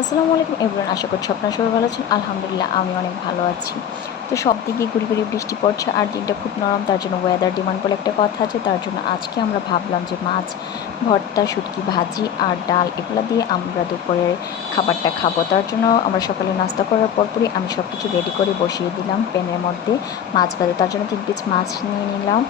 আসসালামু আলাইকুম এভরিওয়ান, আশা করছি আপনারা সবাই ভালো আছেন। আলহামদুলিল্লাহ আমি অনেক ভালো আছি। তো সব দিকে গুড়ি গুড়ি বৃষ্টি পড়ছে আর দিনটা খুব নরম, তার জন্য ওয়েদার ডিমান্ড বলে একটা কথা আছে। তার জন্য আজকে আমরা ভাবলাম যে মাছ ভর্তা, শুটকি ভাজি আর ডাল এগুলো দিয়ে আমরা দুপুরের খাবারটা খাবো। তার জন্য আমরা সকালে নাস্তা করার পরপরই আমি সব কিছু রেডি করে বসিয়ে দিলাম প্যানের মধ্যে মাছ ভাজা। তার জন্য 3 পিস মাছ নিয়ে নিলাম।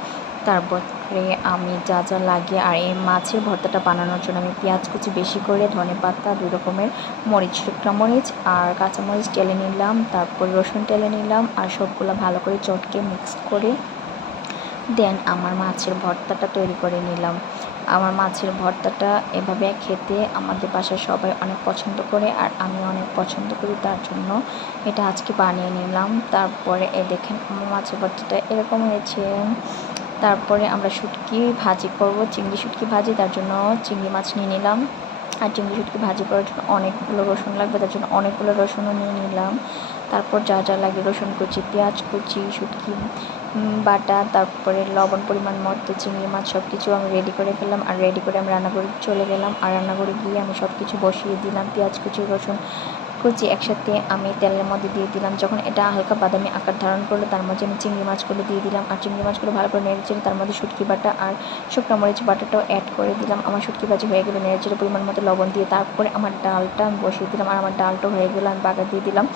তারপরে আমি যা যা লাগে আর এই মাছের ভর্তাটা বানানোর জন্য আমি পেঁয়াজ কুচি বেশি করে, ধনেপাতা, 2 রকমের মরিচ, শুকনো মরিচ আর কাঁচামরিচ টেলে নিলাম, তারপর রসুন টেলে নিলাম আর সবগুলো ভালো করে চটকে মিক্স করে দেন আমার মাছের ভর্তাটা তৈরি করে নিলাম। আমার মাছের ভর্তাটা এভাবে খেতে আমাদের বাসায় সবাই অনেক পছন্দ করে আর আমি অনেক পছন্দ করি, তার জন্য এটা আজকে বানিয়ে নিলাম। তারপরে দেখেন আমার মাছের ভর্তাটা এরকম হয়েছে। তারপরে আমরা শুটকি ভাজি করব, চিংড়ি শুটকি ভাজি। তার জন্য চিংড়ি মাছ নিয়ে নিলাম আর চিংড়ি শুটকি ভাজি করার জন্য অনেকগুলো রসুন লাগবে, তার জন্য অনেকগুলো রসুনও নিয়ে নিলাম। তারপর যা যা লাগে রসুন কুচি, পেঁয়াজ কুচি, শুটকি বাটা, তারপরে লবণ পরিমাণ মতো, চিংড়ি মাছ সব কিছু আমি রেডি করে ফেললাম। আর রেডি করে আমি রান্নাঘরে চলে গেলাম আর রান্নাঘরে গিয়ে আমি সব কিছু বসিয়ে দিলাম। পেঁয়াজ কুচি, রসুন কুচি একসাথে আমি তেলের মধ্যে দিয়ে দিলাম। যখন এটা হালকা বাদামি আকার ধারণ করলো তার মধ্যে আমি চিংড়ি মাছগুলো দিয়ে দিলাম আর চিংড়ি মাছগুলো ভালো করে নেড়েচেড়ে তার মধ্যে শুটকি বাটা আর শুকনো মরিচ বাটাটাও অ্যাড করে দিলাম। আমার শুটকি ভাজি হয়ে গেলো, নেড়েচেড়ে পরিমাণ মতো লবণ দিয়ে তারপরে আমার ডালটা আমি বসিয়ে দিলাম আর আমার ডালটা হয়ে গেলো, আমি বাগার দিয়ে দিলাম।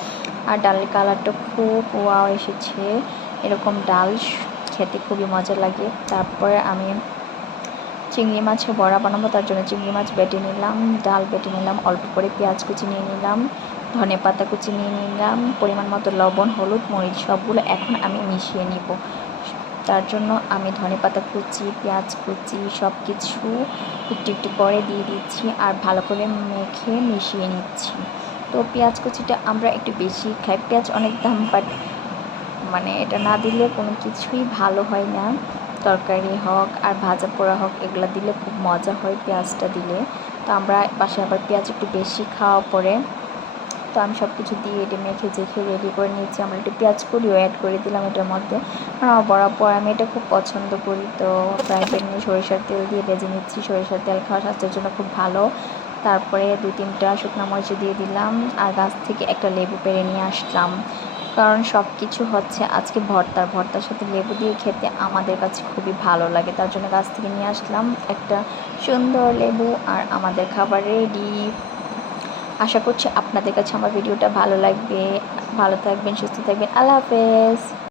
আর ডালের কালারটা খুব ওয়াও এসেছে। এরকম ডাল খেতে খুবই মজা লাগে। তারপরে আমি চিংড়ি মাছের বড়া বানাবো, তার জন্য চিংড়ি মাছ বেটে নিলাম, ডাল বেটে নিলাম, অল্প করে পেঁয়াজ কুচি নিয়ে নিলাম, ধনেপাতা কুচি নিয়ে নিলাম, পরিমাণ মতো লবণ, হলুদ, মরিচ সবগুলো এখন আমি মিশিয়ে নিব। তার জন্য আমি ধনেপাতা কুচি, পেঁয়াজ কুচি সব কিছু একটু একটু করে দিয়ে দিচ্ছি আর ভালো করে মেখে মিশিয়ে নিচ্ছি। তো পেঁয়াজ কুচিটা আমরা একটু বেশি খাই, পেঁয়াজ অনেক দাম, বাট এটা না দিলে কোনো কিছুই ভালো হয় না। তরকারি হোক আর ভাজা পোড়া হোক এগুলো দিলে খুব মজা হয় পেঁয়াজটা দিলে। তো আমরা বাসায় আবার পেঁয়াজ একটু বেশি খাওয়া পড়ে, তো আমি সব কিছু দিয়ে এটা মেখে চেখে রেডি করে নিয়েছি। আমরা একটু পেঁয়াজ কুড়িও অ্যাড করে দিলাম এটার মধ্যে, কারণ আমার বরাবর আমি এটা খুব পছন্দ করি। তো ফ্রাই প্যানে সরিষার তেল দিয়ে ভেজে নিচ্ছি, সরিষার তেল খাওয়া স্বাস্থ্যের জন্য খুব ভালো। তারপরে 2-3টা শুকনো মরিচ দিয়ে দিলাম আর গাছ থেকে একটা লেবু পেড়ে নিয়ে আসলাম, কারণ সব কিছু হচ্ছে আজকে ভর্তার সাথে লেবু দিয়ে খেতে আমাদের কাছে খুবই ভালো লাগে। তার জন্য গাছ থেকে নিয়ে আসলাম একটা সুন্দর লেবু আর আমাদের খাবার রেডি। আশা করছি আপনাদের কাছে আমার ভিডিওটা ভালো লাগবে। ভালো থাকবেন, সুস্থ থাকবেন। আল্লাহ হাফেজ।